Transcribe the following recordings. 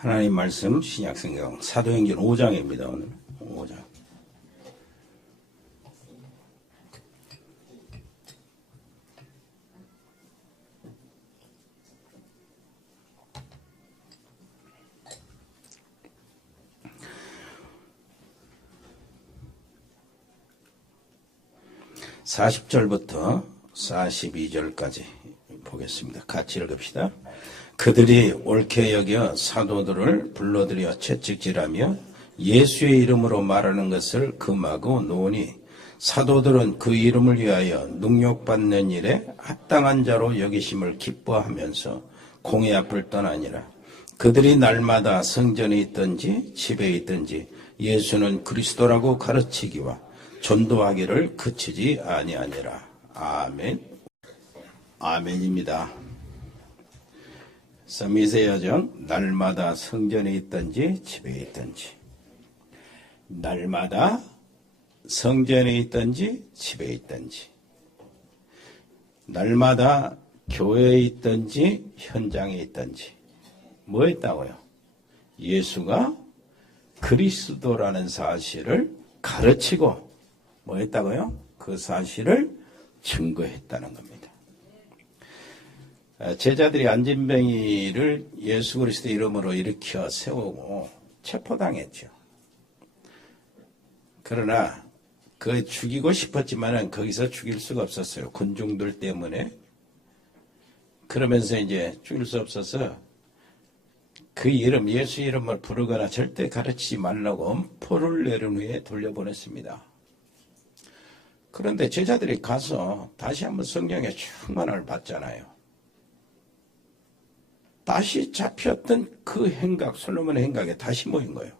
하나님 말씀 신약성경 사도행전 5장입니다. 오늘 5장. (40절부터) (42절까지) 보겠습니다. 같이 읽읍시다. 그들이 옳게 여겨 사도들을 불러들여 채찍질하며 예수의 이름으로 말하는 것을 금하고 노니 사도들은 그 이름을 위하여 능욕받는 일에 합당한 자로 여기심을 기뻐하면서 공의 앞을 떠나니라. 그들이 날마다 성전에 있든지 집에 있든지 예수는 그리스도라고 가르치기와 전도하기를 그치지 아니하니라. 아멘. 아멘입니다. 미세여정 날마다 성전에 있든지 집에 있든지, 날마다 성전에 있든지 집에 있든지, 날마다 교회에 있든지 현장에 있든지 뭐 했다고요? 예수가 그리스도라는 사실을 가르치고 뭐 했다고요? 그 사실을 증거했다는 겁니다. 제자들이 안진뱅이를 예수 그리스도 이름으로 일으켜 세우고 체포당했죠. 그러나 그 죽이고 싶었지만은 거기서 죽일 수가 없었어요. 군중들 때문에. 그러면서 이제 죽일 수 없어서 그 이름, 예수 이름을 부르거나 절대 가르치지 말라고 엄포를 내린 후에 돌려보냈습니다. 그런데 제자들이 가서 다시 한번 성경의 충만을 받잖아요. 다시 잡혔던 그 행각, 솔로몬의 행각에 다시 모인 거예요.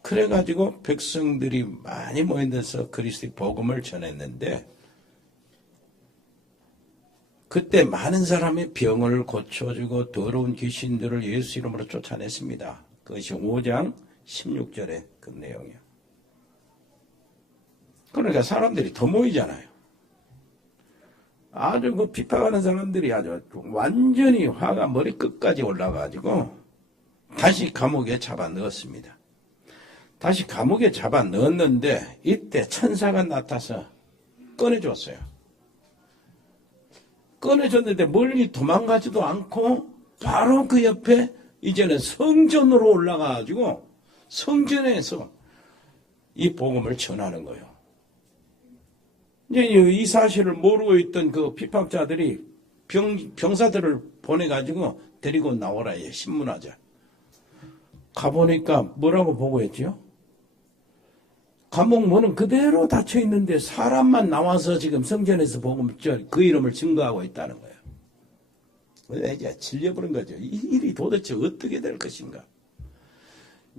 그래가지고 백성들이 많이 모인 데서 그리스도의 복음을 전했는데, 그때 많은 사람이 병을 고쳐주고 더러운 귀신들을 예수 이름으로 쫓아냈습니다. 그것이 5장 16절의 그 내용이에요. 그러니까 사람들이 더 모이잖아요. 아주 그 비판하는 사람들이 아주 완전히 화가 머리 끝까지 올라가지고 다시 감옥에 잡아 넣었습니다. 다시 감옥에 잡아 넣었는데 이때 천사가 나타나서 꺼내줬어요. 꺼내줬는데 멀리 도망가지도 않고 바로 그 옆에 이제는 성전으로 올라가가지고 성전에서 이 복음을 전하는 거예요. 이제 이 사실을 모르고 있던 그 비판자들이 병사들을 보내가지고 데리고 나오라 해, 신문하자. 가보니까 뭐라고 보고했죠? 감옥 문은 그대로 닫혀 있는데 사람만 나와서 지금 성전에서 복음을, 그 이름을 증거하고 있다는 거예요. 이제 질려버린 거죠. 이 일이 도대체 어떻게 될 것인가?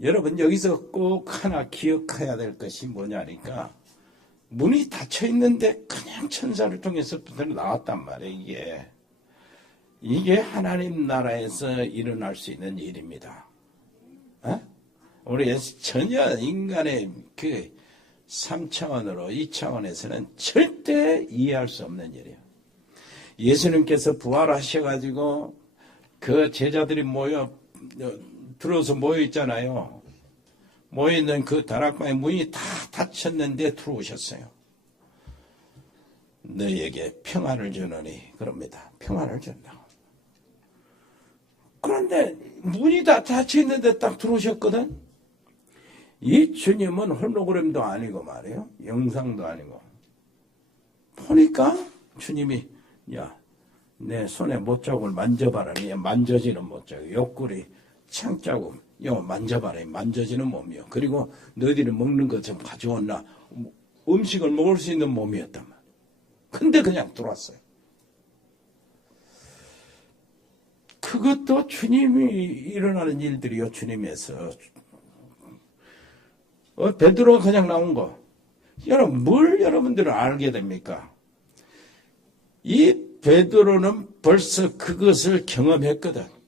여러분, 여기서 꼭 하나 기억해야 될 것이 뭐냐니까, 문이 닫혀 있는데 그냥 천사를 통해서 나왔단 말이에요. 이게 하나님 나라에서 일어날 수 있는 일입니다. 우리 전혀 인간의 그 3차원으로 2차원에서는 절대 이해할 수 없는 일이에요. 예수님께서 부활하셔가지고 그 제자들이 들어서 모여 있잖아요. 모여있는 그 다락방의 문이 다 닫혔는데 들어오셨어요. 너희에게 평안을 주노니, 그럽니다. 평안을 준다고. 그런데 문이 다 닫혀있는데 딱 들어오셨거든. 이 주님은 홀로그램도 아니고 말이에요. 영상도 아니고. 보니까 주님이, 야, 내 손에 못자국을 만져봐라. 만져지는 못자국, 옆구리 창자국, 만져봐라. 만져지는 몸이요. 그리고 너희들이 먹는 것 좀 가져왔나. 음식을 먹을 수 있는 몸이었단 말이야. 근데 그냥 들어왔어요. 그것도 주님이 일어나는 일들이요. 주님에서. 베드로가 그냥 나온 거. 여러분, 뭘 여러분들은 알게 됩니까? 이 베드로는 벌써 그것을 경험했거든.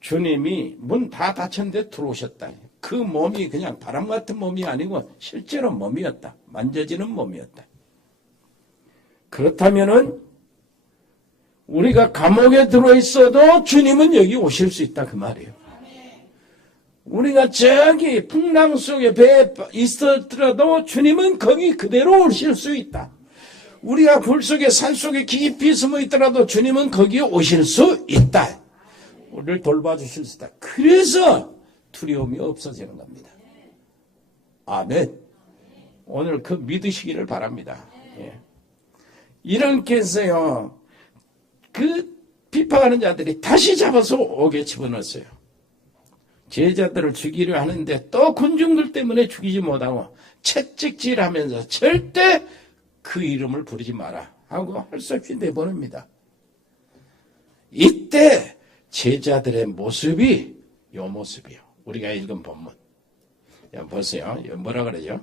주님이 문 다 닫혔는데 들어오셨다. 그 몸이 그냥 바람 같은 몸이 아니고 실제로 몸이었다. 만져지는 몸이었다. 그렇다면은 우리가 감옥에 들어있어도 주님은 여기 오실 수 있다 그 말이에요. 우리가 저기 풍랑 속에 배에 있었더라도 주님은 거기 그대로 오실 수 있다. 우리가 굴 속에 산 속에 깊이 숨어 있더라도 주님은 거기에 오실 수 있다. 우리를 돌봐주실 수 있다. 그래서 두려움이 없어지는 겁니다. 아멘. 오늘 그 믿으시기를 바랍니다. 예. 이렇게 해서요, 그 비판하는 자들이 다시 잡아서 옥에 집어넣었어요. 제자들을 죽이려 하는데 또 군중들 때문에 죽이지 못하고 채찍질하면서 절대 그 이름을 부르지 마라 하고 할 수 없이 내보냅니다. 이때 제자들의 모습이 요 모습이요. 우리가 읽은 본문. 보세요. 뭐라 그러죠?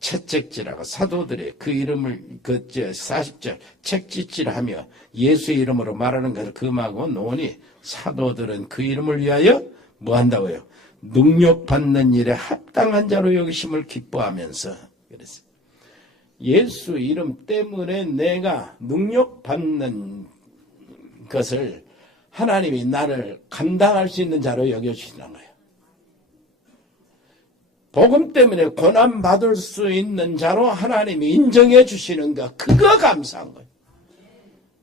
채찍질하고 사도들의 그 이름을 40절 채찍질하며 예수의 이름으로 말하는 것을 금하고 노니 사도들은 그 이름을 위하여 뭐 한다고요? 능력받는 일에 합당한 자로 여기심을 기뻐하면서 그랬어요. 예수 이름 때문에 내가 능력받는 것을 하나님이 나를 감당할 수 있는 자로 여겨주시는 거예요. 복음 때문에 고난받을 수 있는 자로 하나님이 인정해 주시는 것, 그거 감사한 거예요.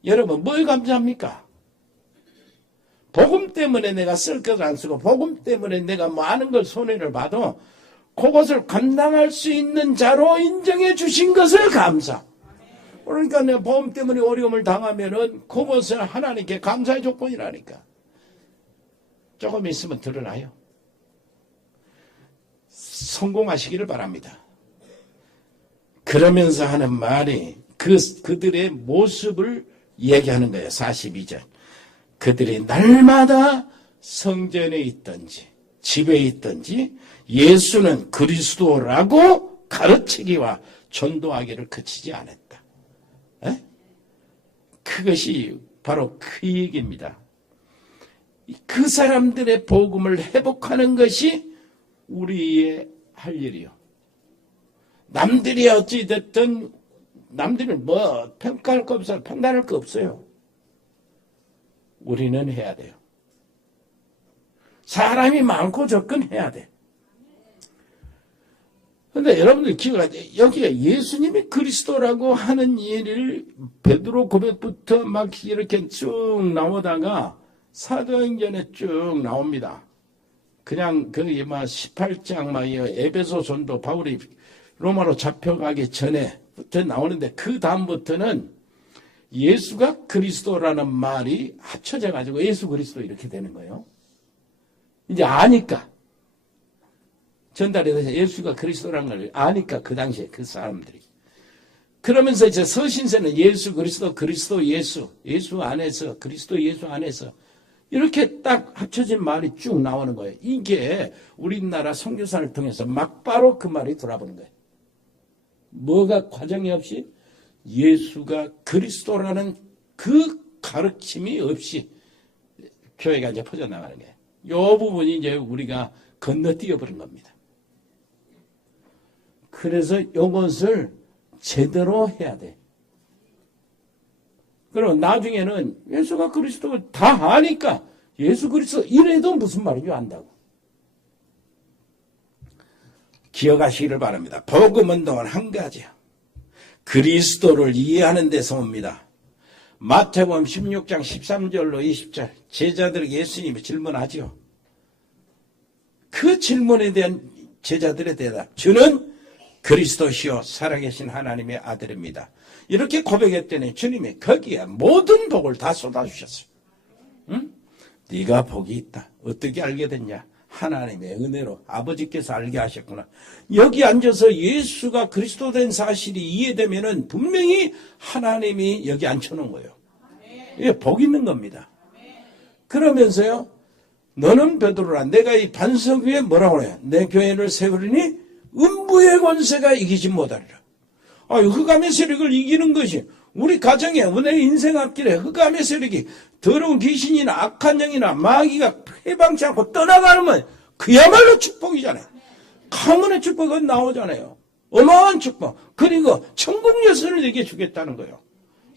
여러분, 뭘 감사합니까? 복음 때문에 내가 쓸 것을 안 쓰고 복음 때문에 내가 많은 걸 손해를 봐도 그것을 감당할 수 있는 자로 인정해 주신 것을 감사. 그러니까 내가 복음 때문에 어려움을 당하면은 그것은 하나님께 감사의 조건이라니까. 조금 있으면 드러나요. 성공하시기를 바랍니다. 그러면서 하는 말이 그들의 모습을 얘기하는 거예요. 42절. 그들이 날마다 성전에 있든지 집에 있든지 예수는 그리스도라고 가르치기와 전도하기를 그치지 않았다. 에? 그것이 바로 그 얘기입니다. 그 사람들의 복음을 회복하는 것이 우리의 할 일이요. 남들이 어찌됐든 남들은 뭐 평가할 거 없어요. 판단할 거 없어요. 우리는 해야 돼요. 사람이 많고 접근해야 돼. 그런데 여러분들 기억하세요. 여기가 예수님이 그리스도라고 하는 일을 베드로 고백부터 막 이렇게 쭉 나오다가 사도행전에 쭉 나옵니다. 그냥 거기 막 18장 막 에베소전도 바울이 로마로 잡혀가기 전에부터 나오는데 그 다음부터는 예수가 그리스도라는 말이 합쳐져 가지고 예수 그리스도 이렇게 되는 거예요. 이제 아니까 전달이 돼서 예수가 그리스도라는 걸 아니까 그 당시에 그 사람들이 그러면서 이제 서신서는 예수 그리스도 그리스도 예수 예수 안에서 그리스도 예수 안에서 이렇게 딱 합쳐진 말이 쭉 나오는 거예요. 이게 우리나라 선교사를 통해서 막바로 그 말이 돌아보는 거예요. 뭐가 과정이 없이 예수가 그리스도라는 그 가르침이 없이 교회가 이제 퍼져나가는 거예요. 이 부분이 이제 우리가 건너뛰어버린 겁니다. 그래서 이것을 제대로 해야 돼. 그럼 나중에는 예수가 그리스도 다 아니까 예수 그리스도 이래도 무슨 말인지 안다고. 기억하시기를 바랍니다. 복음운동은 한 가지야. 그리스도를 이해하는 데서 옵니다. 마태복음 16장 13절로 20절 제자들에게 예수님이 질문하죠. 그 질문에 대한 제자들의 대답. 주는 그리스도시요 살아계신 하나님의 아들입니다. 이렇게 고백했더니 주님이 거기에 모든 복을 다 쏟아주셨어요. 응? 네가 복이 있다. 어떻게 알게 됐냐? 하나님의 은혜로 아버지께서 알게 하셨구나. 여기 앉아서 예수가 그리스도 된 사실이 이해되면은 분명히 하나님이 여기 앉혀놓은 거예요. 이게 복 있는 겁니다. 그러면서요, 너는 베드로라. 내가 이 반석 위에 뭐라고 그래요? 내 교회를 세우리니 음부의 권세가 이기지 못하리라. 흑암의 세력을 이기는 것이 우리 가정에 내 인생 앞길에 흑암의 세력이 더러운 귀신이나 악한 영이나 마귀가 해방치 않고 떠나가면 그야말로 축복이잖아요. 가문의 축복은 나오잖아요. 어마어마한 축복. 그리고 천국 열쇠를 내게 주겠다는 거예요.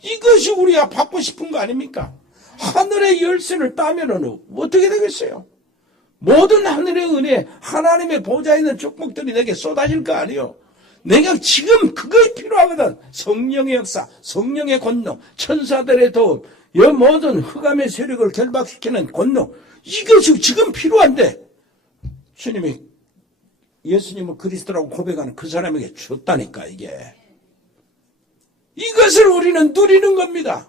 이것이 우리가 받고 싶은 거 아닙니까? 하늘의 열쇠를 따면은 어떻게 되겠어요? 모든 하늘의 은혜, 하나님의 보좌에 있는 축복들이 내게 쏟아질 거 아니에요. 내가 지금 그거에 필요하거든. 성령의 역사, 성령의 권능, 천사들의 도움, 이 모든 흑암의 세력을 결박시키는 권능, 이것이 지금 필요한데 주님이 예수님을 그리스도라고 고백하는 그 사람에게 줬다니까. 이것을 우리는 누리는 겁니다.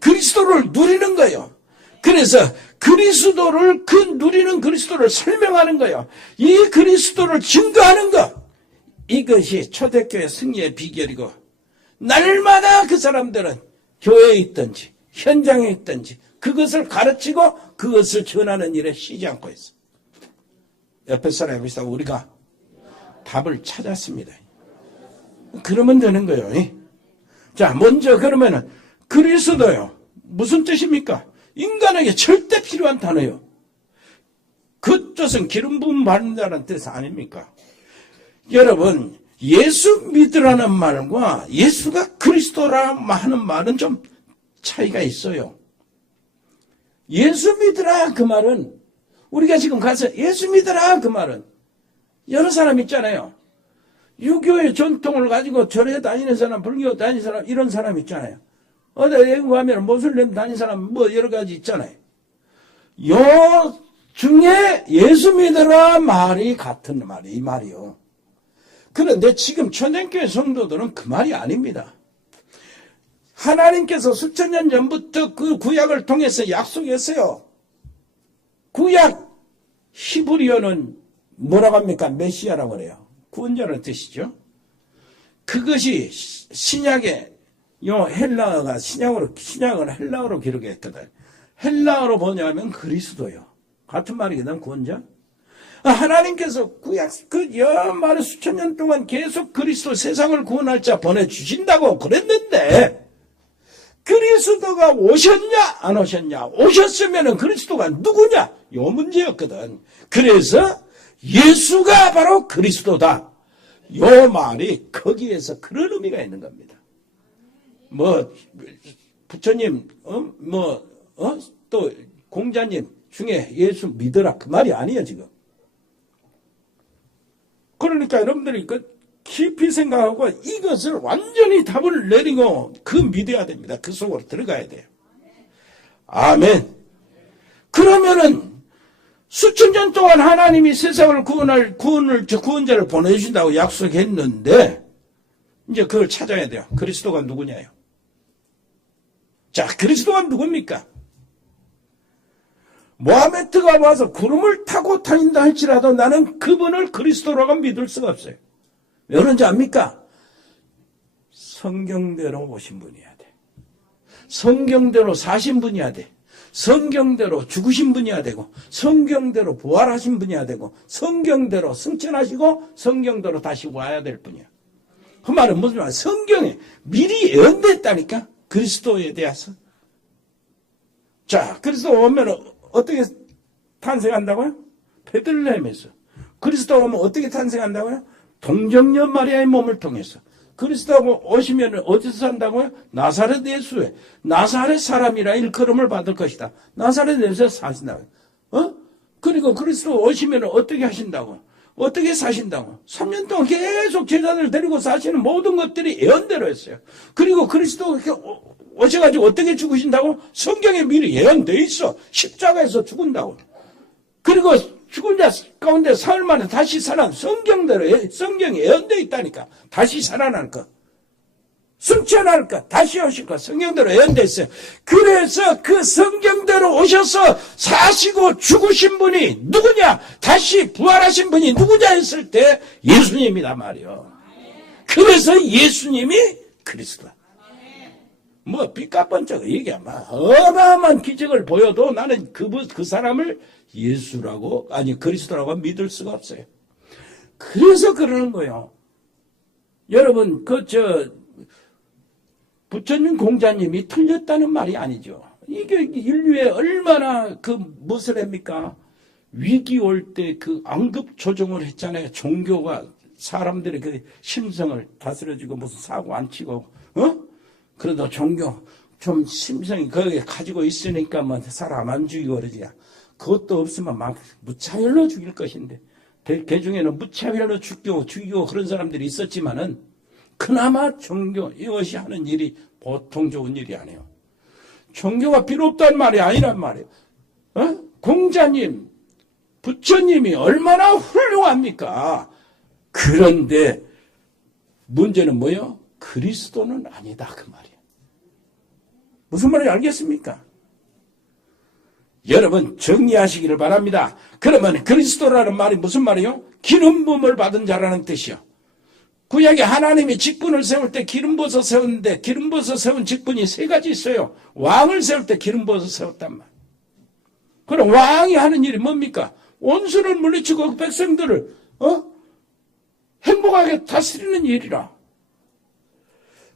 그리스도를 누리는 거예요. 그래서 그리스도를, 누리는 그리스도를 설명하는 거예요. 이 그리스도를 증거하는 것, 이것이 초대교회 승리의 비결이고, 날마다 그 사람들은 교회에 있든지 현장에 있든지 그것을 가르치고 그것을 전하는 일에 쉬지 않고 있어. 옆에 사람이 있다고 우리가 답을 찾았습니다. 그러면 되는 거예요. 자, 먼저 그러면은 그리스도요. 무슨 뜻입니까? 인간에게 절대 필요한 단어요. 그 뜻은 기름 부음 받는 자라는 뜻 아닙니까? 여러분, 예수 믿으라는 말과 예수가 그리스도라 하는 말은 좀 차이가 있어요. 예수 믿으라 그 말은, 우리가 지금 가서 예수 믿으라 그 말은, 여러 사람 있잖아요. 유교의 전통을 가지고 절에 다니는 사람, 불교 다니는 사람, 이런 사람 있잖아요. 어디 외국 가면 모슬렘 다니는 사람 뭐 여러 가지 있잖아요. 요 중에 예수 믿으라 말이 같은 말이 이 말이요. 그런데 지금 초대교회 성도들은 그 말이 아닙니다. 하나님께서 수천 년 전부터 그 구약을 통해서 약속했어요. 구약 히브리어는 뭐라고 합니까? 메시아라고 그래요. 구원자라는 뜻이죠. 그것이 신약의 요 헬라어가 신약을 헬라어로 기록했거든. 헬라어로 번역하면 그리스도요. 같은 말이거든, 구원자. 하나님께서 구약 말을 수천 년 동안 계속 그리스도 세상을 구원할 자 보내주신다고 그랬는데, 그리스도가 오셨냐 안 오셨냐, 오셨으면 그리스도가 누구냐, 요 문제였거든. 그래서 예수가 바로 그리스도다, 요 말이 거기에서 그런 의미가 있는 겁니다. 부처님 또 공자님 중에 예수 믿으라 그 말이 아니에요 지금. 그러니까 여러분들이 깊이 생각하고 이것을 완전히 답을 내리고 믿어야 됩니다. 그 속으로 들어가야 돼요. 아멘. 그러면은 수천 년 동안 하나님이 세상을 구원자를 보내주신다고 약속했는데, 이제 그걸 찾아야 돼요. 그리스도가 누구냐요? 자, 그리스도가 누굽니까? 모하메트가 와서 구름을 타고 다닌다 할지라도 나는 그분을 그리스도라고 믿을 수가 없어요. 왜 그런지 압니까? 성경대로 오신 분이어야 돼. 성경대로 사신 분이어야 돼. 성경대로 죽으신 분이어야 되고, 성경대로 부활하신 분이어야 되고, 성경대로 승천하시고 성경대로 다시 와야 될 분이야. 그 말은 무슨 말? 성경에 미리 예언됐다니까, 그리스도에 대해서. 자, 그리스도 오면 어떻게 탄생한다고요? 베들레헴에서. 그리스도 오면 어떻게 탄생한다고요? 동정녀 마리아의 몸을 통해서. 그리스도가 오시면 어디서 산다고요? 나사렛 예수에. 나사렛 사람이라 일컬음을 받을 것이다. 나사렛 예수에 사신다고요. 그리고 그리스도 오시면 어떻게 하신다고? 어떻게 사신다고? 3년 동안 계속 제자들 데리고 사시는 모든 것들이 예언대로 했어요. 그리고 그리스도 오셔가지고 어떻게 죽으신다고? 성경에 미리 예언되어 있어. 십자가에서 죽은다고. 그리고 죽은 자 가운데 사흘 만에 다시 살아난, 성경에 예언되어 있다니까. 다시 살아날 것, 승천할 것, 다시 오실 것, 성경대로 예언되어 있어요. 그래서 그 성경대로 오셔서 사시고 죽으신 분이 누구냐, 다시 부활하신 분이 누구냐 했을 때 예수님이다 말이요. 그래서 예수님이 그리스도다. 삐까뻔쩍 얘기하면 어마어마한 기적을 보여도 나는 그 사람을 예수라고, 아니 그리스도라고 믿을 수가 없어요. 그래서 그러는 거예요. 여러분, 부처님 공자님이 틀렸다는 말이 아니죠. 이게 인류에 얼마나 무엇을 합니까? 위기 올 때 안급 조정을 했잖아요. 종교가 사람들의 심성을 다스려주고 무슨 사고 안 치고, 그래도 종교 좀 심성이 거기에 가지고 있으니까 사람 안 죽이고 그러지. 그것도 없으면 막 무차별로 죽일 것인데, 그 중에는 무차별로 죽이고 그런 사람들이 있었지만은, 그나마 종교, 이것이 하는 일이 보통 좋은 일이 아니에요. 종교가 필요 없다는 말이 아니란 말이에요. 공자님, 부처님이 얼마나 훌륭합니까? 그런데 문제는 뭐예요? 그리스도는 아니다 그 말이에요. 무슨 말인지 알겠습니까? 여러분 정리하시기를 바랍니다. 그러면 그리스도라는 말이 무슨 말이에요? 기름 부음을 받은 자라는 뜻이요. 구약에 하나님이 직분을 세울 때 기름 부어서 세웠는데 기름 부어서 세운 직분이 세 가지 있어요. 왕을 세울 때 기름 부어서 세웠단 말. 그럼 왕이 하는 일이 뭡니까? 원수를 물리치고 백성들을 행복하게 다스리는 일이라.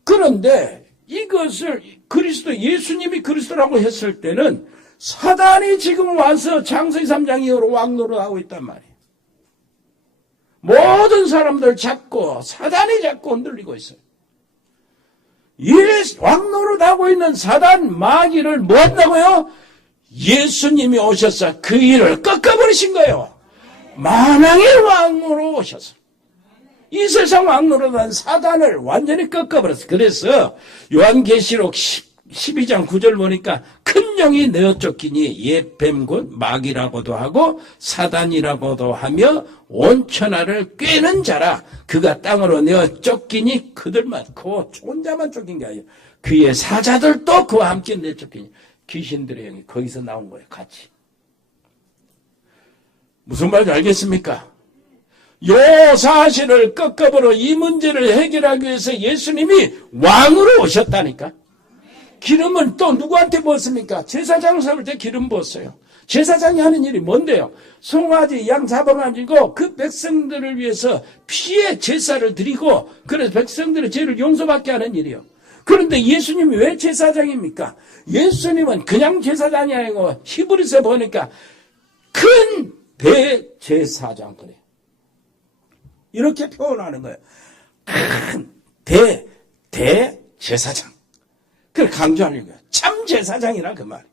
그런데 이것을 그리스도, 예수님이 그리스도라고 했을 때는 사단이 지금 와서 창세기 3장 이후로 왕노릇하고 있단 말이에요. 모든 사람들 잡고 사단이 잡고 흔들리고 있어요. 왕노릇하고 있는 사단 마귀를 뭐 한다고요? 예수님이 오셔서 그 일을 꺾어버리신 거예요. 만왕의 왕으로 오셔서 이 세상 왕노릇한 사단을 완전히 꺾어버렸어요. 그래서 요한계시록 12장 9절 보니까 큰 영이 내어 쫓기니 옛 뱀 곧 마귀라고도 하고 사단이라고도 하며 온 천하를 꿰는 자라. 그가 땅으로 내어 쫓기니 그들만, 그 혼자만 쫓긴 게 아니에요. 그의 사자들도 그와 함께 내어 쫓기니. 귀신들의 영이 거기서 나온 거예요. 같이. 무슨 말인지 알겠습니까? 요 사실을 꺾어버려 이 문제를 해결하기 위해서 예수님이 왕으로 오셨다니까. 기름은 또 누구한테 부었습니까? 제사장 세울 때 기름 부었어요. 제사장이 하는 일이 뭔데요? 송아지, 양 잡아가지고 그 백성들을 위해서 피의 제사를 드리고 그래서 백성들의 죄를 용서받게 하는 일이요. 그런데 예수님이 왜 제사장입니까? 예수님은 그냥 제사장이 아니고 히브리서 보니까 큰 대제사장 그래요. 이렇게 표현하는 거예요. 큰 대제사장. 그걸 강조하는 거예요. 참 제사장이라 그 말이에요.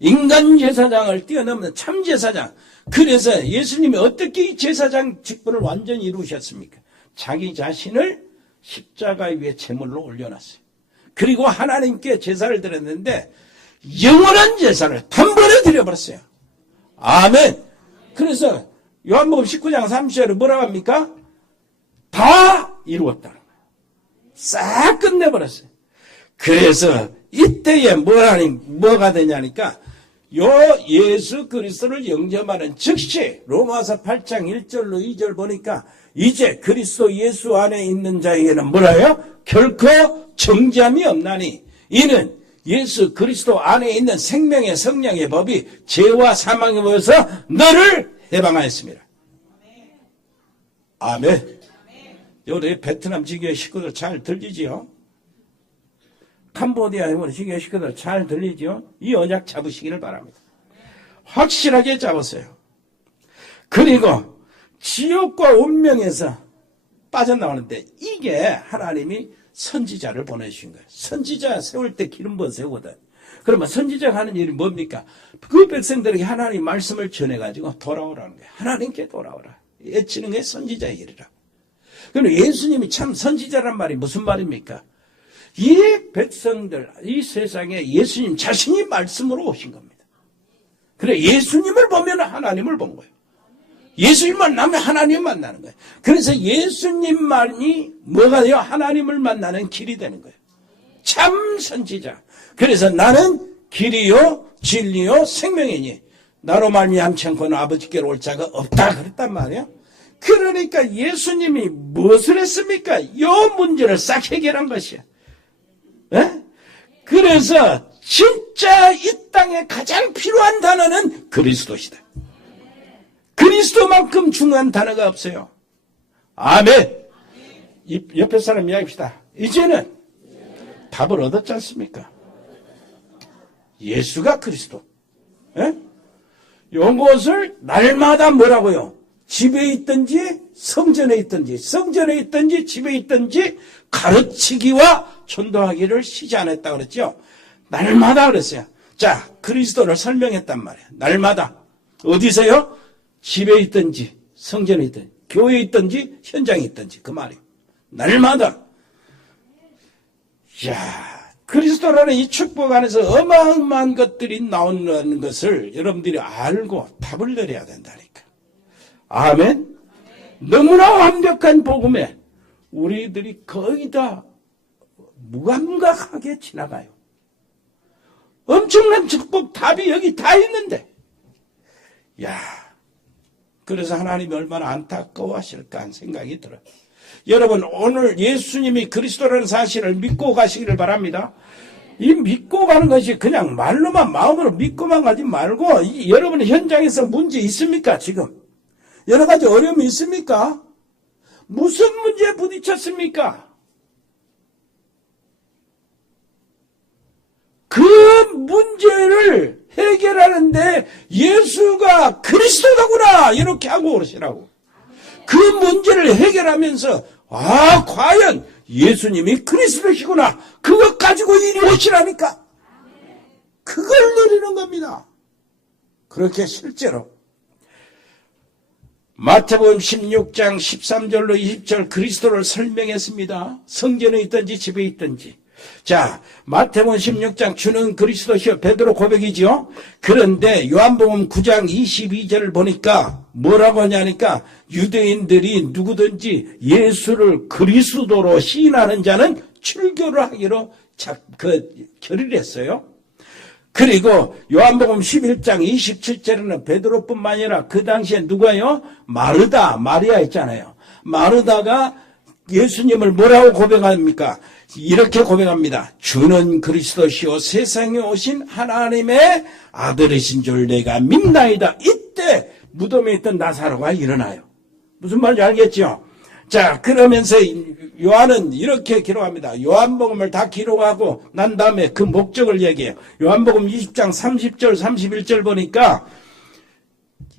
인간 제사장을 뛰어넘는 참 제사장. 그래서 예수님이 어떻게 이 제사장 직분을 완전히 이루셨습니까? 자기 자신을 십자가 위에 제물로 올려놨어요. 그리고 하나님께 제사를 드렸는데 영원한 제사를 단번에 드려버렸어요. 아멘. 그래서 요한복음 19장 30절에 뭐라고 합니까? 다 이루었다는 거예요. 싹 끝내버렸어요. 그래서 이때에 뭐가 되냐니까 요 예수 그리스도를 영접하는 즉시 로마서 8장 1절로 2절 보니까 이제 그리스도 예수 안에 있는 자에게는 뭐라요? 결코 정죄함이 없나니 이는 예수 그리스도 안에 있는 생명의 성령의 법이 죄와 사망의 법에서 너를 해방하였습니다. 아멘. 우리 베트남 지교회 식구들 잘 들리지요? 캄보디아 해보는 지교회 식구들 잘 들리지요? 이 언약 잡으시기를 바랍니다. 확실하게 잡았어요. 그리고 지옥과 운명에서 빠져나오는데 이게 하나님이 선지자를 보내주신 거예요. 선지자 세울 때 기름 부어 세우거든. 그러면 선지자가 하는 일이 뭡니까? 그 백성들에게 하나님 말씀을 전해가지고 돌아오라는 거예요. 하나님께 돌아오라. 애치는 게 선지자의 일이라고. 그럼 예수님이 참 선지자란 말이 무슨 말입니까? 이 백성들, 이 세상에 예수님 자신이 말씀으로 오신 겁니다. 그래, 예수님을 보면 하나님을 본 거예요. 예수님 만나면 하나님을 만나는 거예요. 그래서 예수님만이 뭐가 돼요? 하나님을 만나는 길이 되는 거예요. 참 선지자. 그래서 나는 길이요 진리요 생명이니 나로 말미암지 않고는 아버지께로 올 자가 없다 그랬단 말이에요. 그러니까 예수님이 무엇을 했습니까? 이 문제를 싹 해결한 것이야. 에? 그래서 진짜 이 땅에 가장 필요한 단어는 그리스도시다. 그리스도만큼 중요한 단어가 없어요. 아멘. 옆에 사람 이야기합시다. 이제는 답을 얻었지 않습니까? 예수가 그리스도. 에? 이것을 날마다 뭐라고요? 집에 있든지 성전에 있든지 집에 있든지 가르치기와 전도하기를 쉬지 않았다 그랬죠. 날마다 그랬어요. 자, 그리스도를 설명했단 말이에요. 날마다. 어디서요? 집에 있든지, 성전에 있든지, 교회에 있든지, 현장에 있든지. 그 말이에요. 날마다. 이야, 그리스도라는 이 축복 안에서 어마어마한 것들이 나오는 것을 여러분들이 알고 답을 내려야 된다니까. 아멘? 너무나 완벽한 복음에 우리들이 거의 다 무감각하게 지나가요. 엄청난 축복 답이 여기 다 있는데. 야, 그래서 하나님이 얼마나 안타까워하실까 하는 생각이 들어요. 여러분, 오늘 예수님이 그리스도라는 사실을 믿고 가시기를 바랍니다. 이 믿고 가는 것이 그냥 말로만 마음으로 믿고만 가지 말고, 여러분 현장에서 문제 있습니까? 지금 여러 가지 어려움이 있습니까? 무슨 문제에 부딪혔습니까? 그 문제를 해결하는데 예수가 그리스도더구나 이렇게 하고 그러시라고. 그 문제를 해결하면서 과연 예수님이 그리스도시구나 그것 가지고 이리 오시라니까. 그걸 누리는 겁니다. 그렇게 실제로 마태복음 16장 13절로 20절 그리스도를 설명했습니다. 성전에 있든지 집에 있든지. 자, 마태복음 16장 주는 그리스도시여 베드로 고백이지요. 그런데 요한복음 9장 22절을 보니까 뭐라고 하냐니까 유대인들이 누구든지 예수를 그리스도로 시인하는 자는 출교를 하기로 결의를 했어요. 그리고 요한복음 11장 27절에는 베드로뿐만 아니라 그 당시에 누가요? 마리아 있잖아요. 마르다가 예수님을 뭐라고 고백합니까? 이렇게 고백합니다. 주는 그리스도시요 세상에 오신 하나님의 아들이신 줄 내가 믿나이다. 이때 무덤에 있던 나사로가 일어나요. 무슨 말인지 알겠죠? 자, 그러면서 요한은 이렇게 기록합니다. 요한복음을 다 기록하고 난 다음에 그 목적을 얘기해요. 요한복음 20장 30절 31절 보니까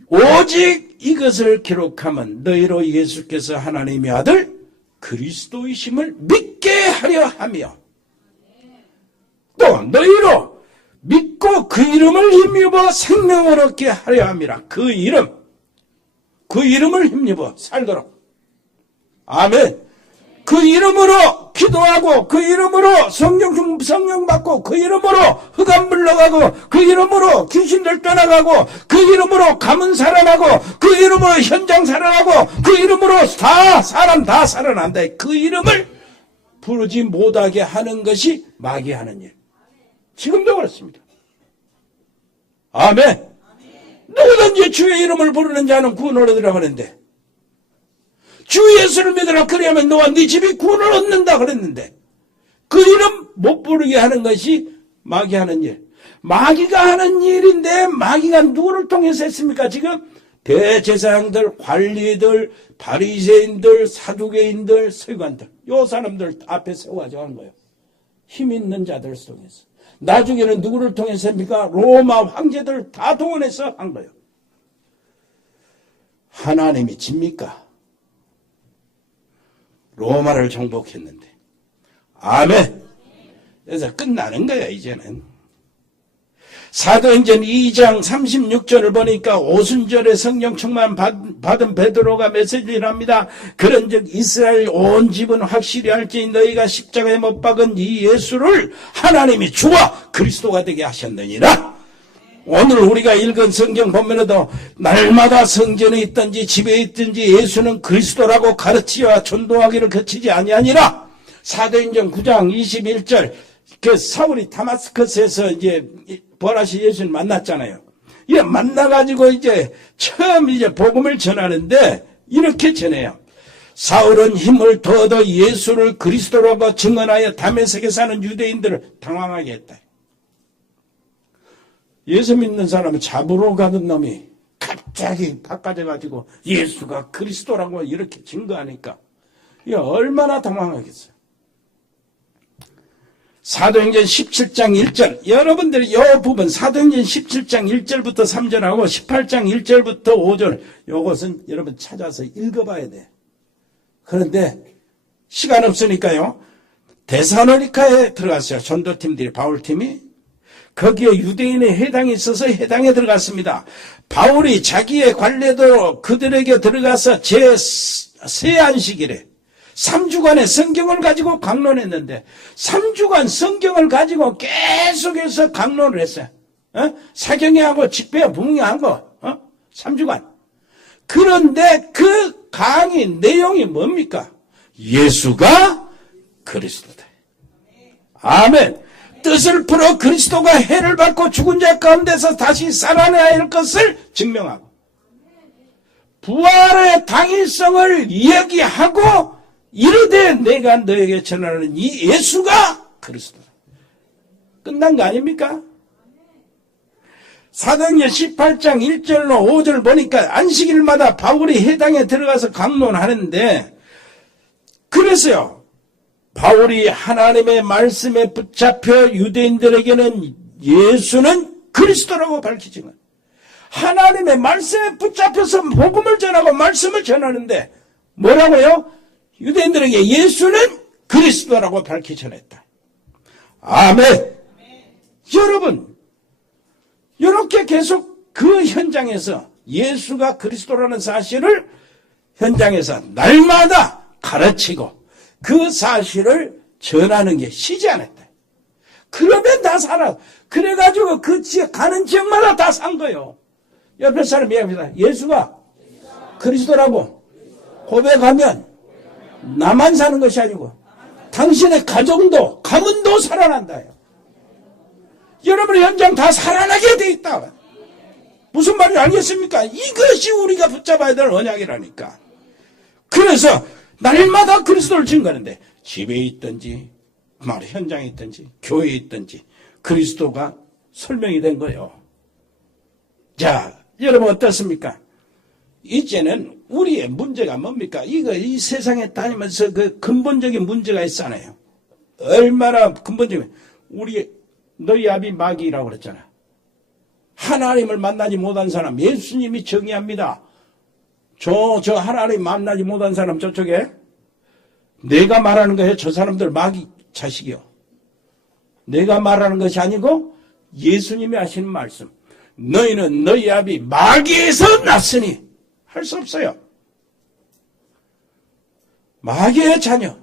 오직 이것을 기록하면 너희로 예수께서 하나님의 아들 그리스도이심을 믿게 하려 하며 또 너희로 믿고 그 이름을 힘입어 생명을 얻게 하려 함이라. 그 이름을 힘입어 살도록. 아멘. 그 이름으로 기도하고 그 이름으로 성령 받고 그 이름으로 흑암 물러가고 그 이름으로 귀신들 떠나가고 그 이름으로 가문 살아나고 그 이름으로 현장 살아나고 그 이름으로 사람 다 살아난다. 그 이름을 부르지 못하게 하는 것이 마귀하는 일. 지금도 그렇습니다. 아멘. 누구든지 주의 이름을 부르는 자는 구원을 얻으라고 하는데 주 예수를 믿으라 그리하면 너와 네 집이 구원을 얻는다 그랬는데 그 이름 못 부르게 하는 것이 마귀하는 일. 마귀가 하는 일인데 마귀가 누구를 통해서 했습니까? 지금 대제사장들, 관리들, 바리새인들, 사두개인들, 서기관들 요 사람들 앞에 세워가지고 하는 거예요. 힘 있는 자들을 통해서. 나중에는 누구를 통해서 합니까? 로마 황제들 다 동원해서 한 거예요. 하나님이 집니까? 로마를 정복했는데. 아멘. 그래서 끝나는 거야 이제는. 사도행전 2장 36절을 보니까 오순절에 성령 충만 받은 베드로가 메시지를 합니다. 그런즉 이스라엘 온 집은 확실히 알지니 너희가 십자가에 못 박은 이 예수를 하나님이 주와 그리스도가 되게 하셨느니라. 오늘 우리가 읽은 성경 보면에도 날마다 성전에 있든지 집에 있든지 예수는 그리스도라고 가르치와 전도하기를 그치지 아니하니라. 사도행전 9장 21절 그 사울이 다마스커스에서 이제 부활하신 예수를 만났잖아요. 예, 만나가지고 이제 처음 이제 복음을 전하는데 이렇게 전해요. 사울은 힘을 더 얻어 예수를 그리스도라고 증언하여 다메섹에 사는 유대인들을 당황하게 했다. 예수 믿는 사람을 잡으러 가던 놈이 갑자기 바꿔져가지고 예수가 그리스도라고 이렇게 증거하니까 이게 얼마나 당황하겠어요. 사도행전 17장 1절 여러분들이 이 부분 사도행전 17장 1절부터 3절하고 18장 1절부터 5절 이것은 여러분 찾아서 읽어봐야 돼. 그런데 시간 없으니까요. 데살로니가에 들어갔어요. 전도팀들이 바울팀이. 거기에 유대인의 회당이 있어서 회당에 들어갔습니다. 바울이 자기의 관례대로 그들에게 들어가서 제3안식일에 3주간의 성경을 가지고 강론했는데 3주간 성경을 가지고 계속해서 강론을 했어요. 사경회하고 집회 부흥회하고 3주간. 그런데 그 강의 내용이 뭡니까? 예수가 그리스도다. 아멘. 뜻을 풀어 그리스도가 해를 받고 죽은 자 가운데서 다시 살아나야 할 것을 증명하고 부활의 당위성을 이야기하고 이르되 내가 너에게 전하는 이 예수가 그리스도다. 끝난 거 아닙니까? 사도행전 18장 1절로 5절 보니까 안식일마다 바울이 회당에 들어가서 강론하는데 그래서요. 바울이 하나님의 말씀에 붙잡혀 유대인들에게는 예수는 그리스도라고 밝히지. 하나님의 말씀에 붙잡혀서 복음을 전하고 말씀을 전하는데 뭐라고요? 유대인들에게 예수는 그리스도라고 밝히 전했다. 아멘. 여러분, 이렇게 계속 그 현장에서 예수가 그리스도라는 사실을 현장에서 날마다 가르치고 그 사실을 전하는 게 쉬지 않았다. 그러면 다 살아. 그래가지고 그 지역, 가는 지역마다 다 산 거예요. 옆에 사람 이야기합니다. 예수가 그리스도라고 고백하면 나만 사는 것이 아니고 당신의 가정도, 가문도 살아난다요. 여러분의 현장 다 살아나게 돼 있다. 무슨 말인지 알겠습니까? 이것이 우리가 붙잡아야 될 언약이라니까. 그래서 날마다 그리스도를 증거하는데 집에 있든지 현장에 있든지 교회에 있든지 그리스도가 설명이 된 거예요. 자, 여러분 어떻습니까? 이제는 우리의 문제가 뭡니까? 이 세상에 다니면서 그 근본적인 문제가 있잖아요. 얼마나 근본적인, 너희 아비 마귀라고 그랬잖아. 하나님을 만나지 못한 사람 예수님이 정의합니다. 저 하나님 만나지 못한 사람 저쪽에 내가 말하는 거예요. 저 사람들 마귀 자식이요. 내가 말하는 것이 아니고 예수님이 하시는 말씀. 너희는 너희 아비 마귀에서 났으니 할 수 없어요. 마귀의 자녀.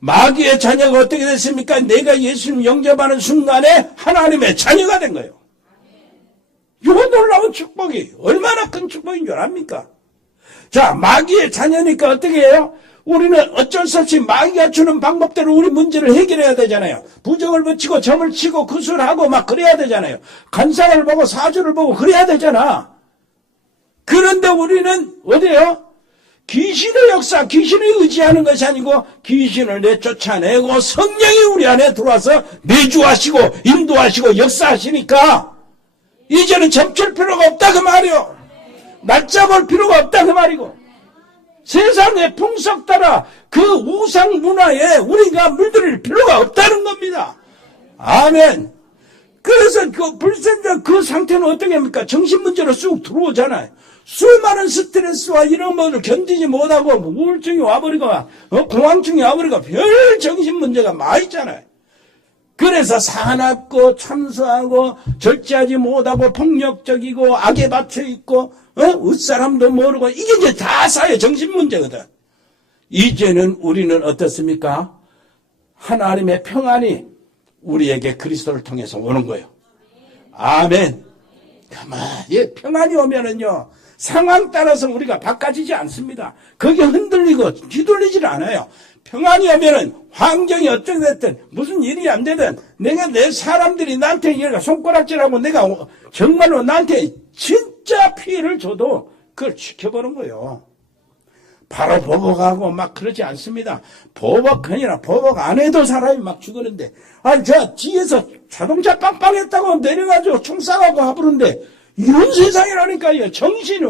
마귀의 자녀가 어떻게 됐습니까? 내가 예수님 영접하는 순간에 하나님의 자녀가 된 거예요. 이 놀라운 축복이 얼마나 큰 축복인 줄 압니까? 자, 마귀의 자녀니까 어떻게 해요? 우리는 어쩔 수 없이 마귀가 주는 방법대로 우리 문제를 해결해야 되잖아요. 부정을 붙이고 점을 치고 구술하고 막 그래야 되잖아요. 간상을 보고 사주를 보고 그래야 되잖아. 그런데 우리는 어디에요? 귀신의 역사, 귀신을 의지하는 것이 아니고 귀신을 내쫓아내고 성령이 우리 안에 들어와서 내주하시고 인도하시고 역사하시니까 이제는 점칠 필요가 없다 그 말이요. 날짜 볼 필요가 없다 그 말이고 세상의 풍속 따라 그 우상 문화에 우리가 물들일 필요가 없다는 겁니다. 아멘. 그래서 그 불생적 그 상태는 어떻게 합니까? 정신문제로 쑥 들어오잖아요. 수많은 스트레스와 이런 것을 견디지 못하고 우울증이 와버리고 공황증이 와버리고 별 정신문제가 많이 있잖아요. 그래서 사납고 참소하고 절제하지 못하고 폭력적이고 악에 받쳐있고 윗사람도 모르고 이게 이제 다 사회 정신문제거든. 이제는 우리는 어떻습니까? 하나님의 평안이 우리에게 그리스도를 통해서 오는 거예요. 아멘. 가만히 평안이 오면은요 상황 따라서 우리가 바꿔지지 않습니다. 그게 흔들리고 뒤돌리질 않아요. 평안이 오면은 환경이 어떻게 됐든 무슨 일이 안 되든 내가 내 사람들이 나한테 손가락질하고 내가 정말로 나한테 진짜 피해를 줘도 그걸 지켜보는 거예요. 바로 보복하고 막 그러지 않습니다. 보복 아니라 보복 안 해도 사람이 막 죽었는데 저 뒤에서 자동차 빵빵했다고 내려가지고 총 쏴가고 하부는데 이런 세상이라니까요. 정신이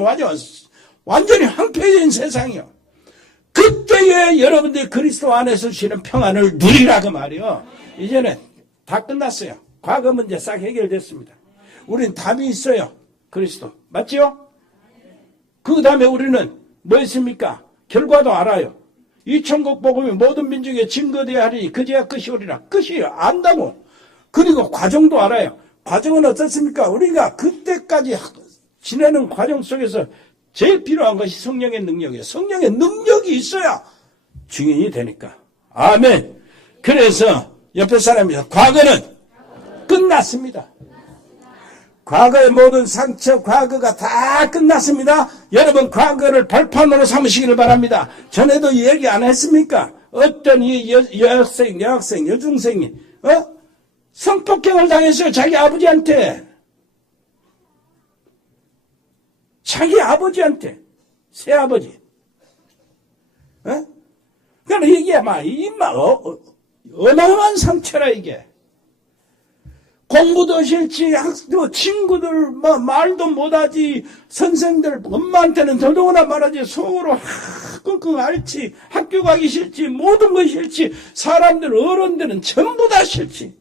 완전히 황폐해진 세상이요. 그때에 여러분들이 그리스도 안에서 주시는 평안을 누리라 그 말이요. 이제는 다 끝났어요. 과거 문제 싹 해결됐습니다. 우리는 답이 있어요. 그리스도. 맞죠? 그 다음에 우리는 뭐 있습니까? 결과도 알아요. 이 천국 복음이 모든 민족에 증거되어야 하리니 그제야 끝이 오리라. 끝이에요. 안다고. 그리고 과정도 알아요. 과정은 어떻습니까? 우리가 그때까지 지내는 과정 속에서 제일 필요한 것이 성령의 능력이에요. 성령의 능력이 있어야 증인이 되니까. 아멘. 그래서 옆에 사람이 과거는 끝났습니다. 과거의 모든 상처, 과거가 다 끝났습니다. 여러분 과거를 발판으로 삼으시기를 바랍니다. 전에도 얘기 안 했습니까? 어떤 이 여학생, 여중생이 성폭행을 당했어요. 자기 아버지한테. 새아버지. 그러니까 이게 어마어마한 상처라 이게. 공부도 싫지, 친구들 말도 못하지, 선생들 엄마한테는 더더구나 말하지, 속으로 끙끙 앓지, 학교 가기 싫지, 모든 것이 싫지, 사람들 어른들은 전부 다 싫지.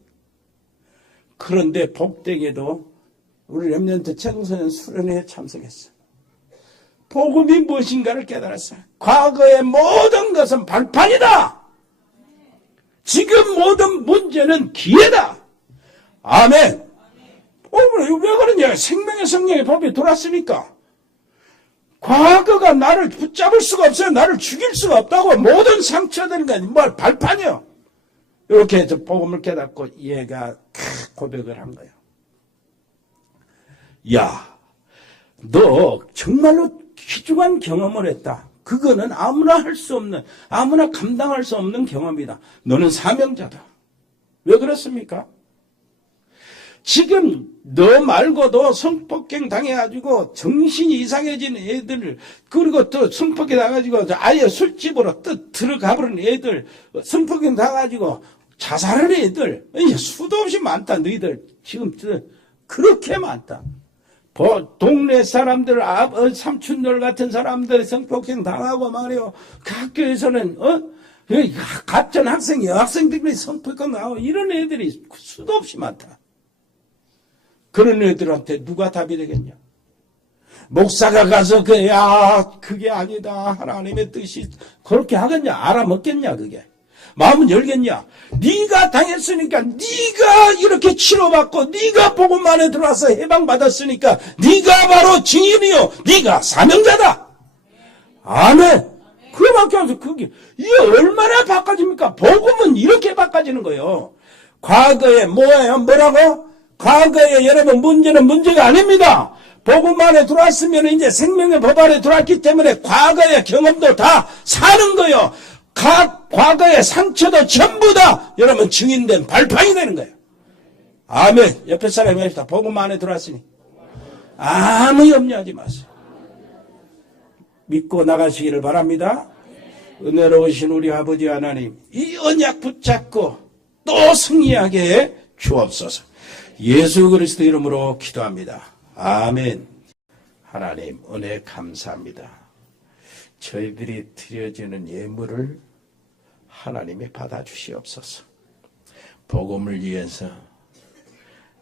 그런데 복되게도 우리 렘넌트 청소년 수련회에 참석했어. 복음이 무엇인가를 깨달았어요. 과거의 모든 것은 발판이다. 지금 모든 문제는 기회다. 아멘. 왜 그러냐? 생명의 성령의 법이 돌았으니까. 과거가 나를 붙잡을 수가 없어요. 나를 죽일 수가 없다고. 모든 상처되는 건 발판이요. 이렇게 해서 복음을 깨닫고 얘가 고백을 한 거예요. 야, 너 정말로 귀중한 경험을 했다. 그거는 아무나 할 수 없는, 아무나 감당할 수 없는 경험이다. 너는 사명자다. 왜 그렇습니까? 지금 너 말고도 성폭행 당해가지고 정신이 이상해진 애들, 그리고 또 성폭행 당해가지고 아예 술집으로 또 들어가버린 애들, 성폭행 당해가지고 자살한 애들, 수도 없이 많다. 너희들 지금 그렇게 많다. 동네 사람들, 삼촌들 같은 사람들 성폭행 당하고 말이요. 그 학교에서는 가짜 학생, 여학생들이 성폭행 당하고 이런 애들이 수도 없이 많다. 그런 애들한테 누가 답이 되겠냐? 목사가 가서 그게 아니다. 하나님의 뜻이 그렇게 하겠냐? 알아먹겠냐 그게? 마음은 열겠냐? 네가 당했으니까, 네가 이렇게 치료받고, 네가 복음 안에 들어와서 해방받았으니까, 네가 바로 증인이요, 네가 사명자다. 아멘. 그밖에 없어. 이게 얼마나 바꿔집니까? 복음은 이렇게 바꿔지는 거예요. 과거에 뭐라고? 과거에 여러분 문제는 문제가 아닙니다. 복음 안에 들어왔으면 이제 생명의 법 안에 들어왔기 때문에 과거의 경험도 다 사는 거예요. 과거의 상처도 전부 다 여러분 증인된 발판이 되는 거예요. 아멘. 옆에 사람이 합시다. 복음 안에 들어왔으니 아무 염려하지 마세요. 믿고 나가시기를 바랍니다. 은혜로우신 우리 아버지 하나님, 이 언약 붙잡고 또 승리하게 주옵소서. 예수 그리스도 이름으로 기도합니다. 아멘. 하나님 은혜 감사합니다. 저희들이 드려지는 예물을 하나님이 받아주시옵소서. 복음을 위해서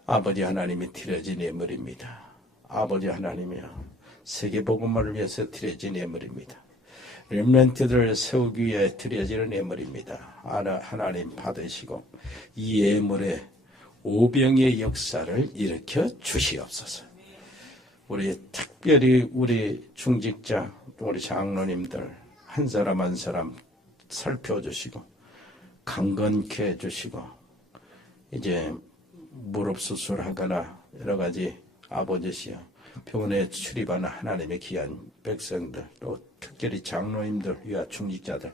아버지 하나님이 드려진 예물입니다. 아버지 하나님이여, 세계 복음을 위해서 드려진 예물입니다. 렘넌트들을 세우기 위해 드려지는 예물입니다. 하나님 받으시고 이 예물에 오병의 역사를 일으켜 주시옵소서. 우리 특별히 우리 중직자, 우리 장로님들 한 사람 한 사람 살펴주시고 강건케 해주시고, 이제 무릎 수술하거나 여러 가지 아버지시여 병원에 출입하는 하나님의 귀한 백성들, 또 특별히 장로님들 위와 중직자들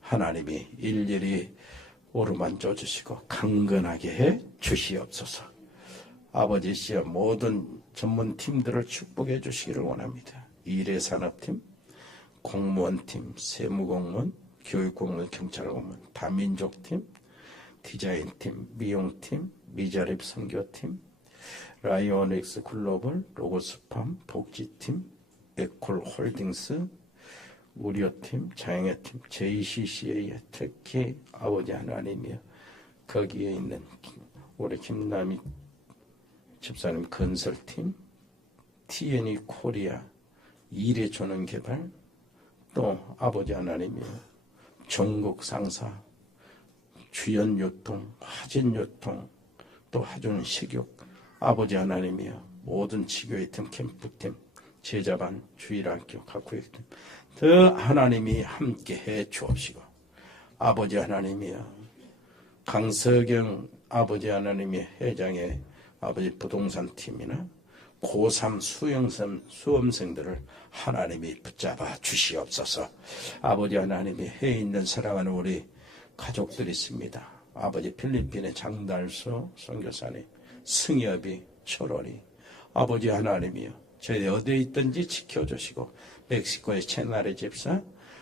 하나님이 일일이 오르만져 주시고 강건하게 해 주시옵소서. 아버지시여 모든 전문팀들을 축복해 주시기를 원합니다. 일회산업팀, 공무원팀, 세무공무원, 교육공무원, 경찰공무원, 다민족팀, 디자인팀, 미용팀, 미자립 선교팀, 라이온엑스 글로벌, 로고스팜, 복지팀, 에콜홀딩스, 우려팀, 자영애팀, JCCA, 특히 아버지 하나님이여 거기에 있는 우리 김남희 집사님 건설팀, TNE 코리아, 일회조능개발, 또 아버지 하나님이여 전국 상사, 주연유통, 화진유통, 또 하주는 식욕, 아버지 하나님이여, 모든 지교회 팀, 캠프팀, 제자반, 주일학교, 각구역팀 더 하나님이 함께해 주옵시고, 아버지 하나님이여, 강서경 아버지 하나님의 회장의 아버지 부동산 팀이나 고3 수험생들을 하나님이 붙잡아 주시옵소서. 아버지 하나님이 해에 있는 사랑하는 우리 가족들이 있습니다. 아버지 필리핀의 장달수 선교사님, 승엽이, 철원이, 아버지 하나님이여, 저희 어디에 있든지 지켜주시고, 멕시코의 채나레 집사,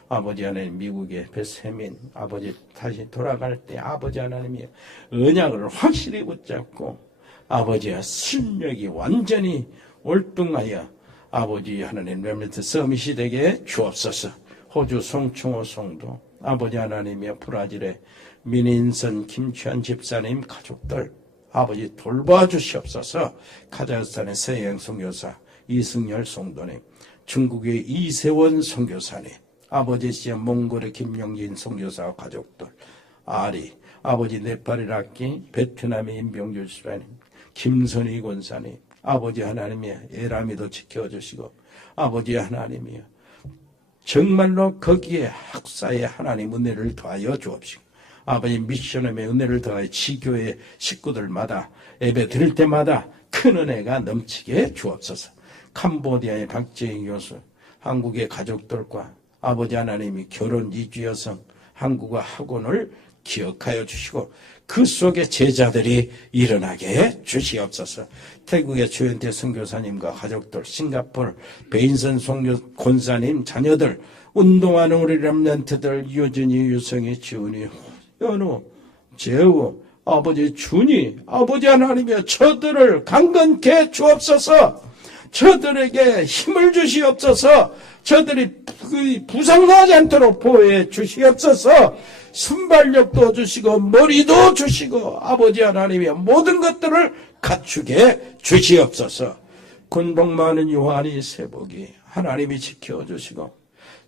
아버지 하나님 미국의 베세민, 아버지 다시 돌아갈 때 아버지 하나님이여, 언약을 확실히 붙잡고 아버지의 실력이 완전히 월등하여 아버지 하나님 렘넌트 서밋이 되게 주옵소서. 호주 송충호 성도, 아버지 하나님이여, 브라질의 민인선 김치환 집사님 가족들 아버지 돌봐주시옵소서. 카자흐스탄의 서영 선교사 이승열 성도님, 중국의 이세원 선교사님, 아버지 시험 몽골의 김용진 선교사 가족들, 아리, 아버지 네팔의 락기, 베트남의 임병주 집사님, 김선희 권사님, 아버지 하나님의 에라미도 지켜주시고, 아버지 하나님이여, 정말로 거기에 학사에 하나님 은혜를 더하여 주옵시고, 아버지 미션홈의 은혜를 더하여 지교회 식구들마다 예배 드릴 때마다 큰 은혜가 넘치게 주옵소서. 캄보디아의 박재희 교수, 한국의 가족들과 아버지 하나님이 결혼 이주 여성 한국어 학원을 기억하여 주시고, 그 속에 제자들이 일어나게 주시옵소서. 태국의 주현태 선교사님과 가족들, 싱가포르 베인선 선교 권사님 자녀들, 운동하는 우리 렘넌트들, 유진이, 유성이, 지훈이, 현우, 재우, 아버지 준이, 아버지 하나님이여, 저들을 강건케 주옵소서. 저들에게 힘을 주시옵소서. 저들이 부상나지 않도록 보호해 주시옵소서. 순발력도 주시고 머리도 주시고 아버지 하나님의 모든 것들을 갖추게 주시옵소서. 군복 많은 요한이 세복이 하나님이 지켜주시고,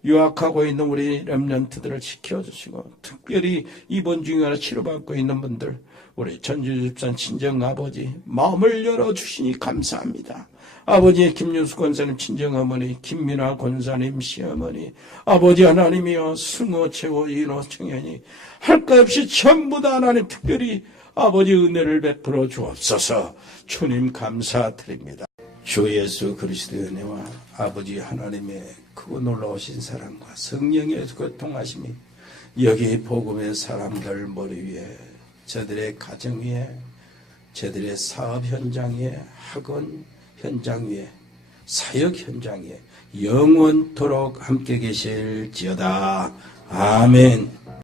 유학하고 있는 우리 렘넌트들을 지켜주시고, 특별히 입원 중이나 치료받고 있는 분들, 우리 전주집산 친정아버지 마음을 열어주시니 감사합니다. 아버지 김윤수 권사님 친정어머니, 김민아 권사님 시어머니, 아버지 하나님이여, 승호, 최호, 인호, 청현이 할 것 없이 전부 다 하나님 특별히 아버지 은혜를 베풀어 주옵소서. 주님 감사드립니다. 주 예수 그리스도의 은혜와 아버지 하나님의 크고 놀라우신 사랑과 성령의 교통하심이 여기 복음의 사람들 머리 위에, 저들의 가정 위에, 저들의 사업 현장 위에, 학원 현장 위에, 사역 현장 위에 영원토록 함께 계실지어다. 아멘.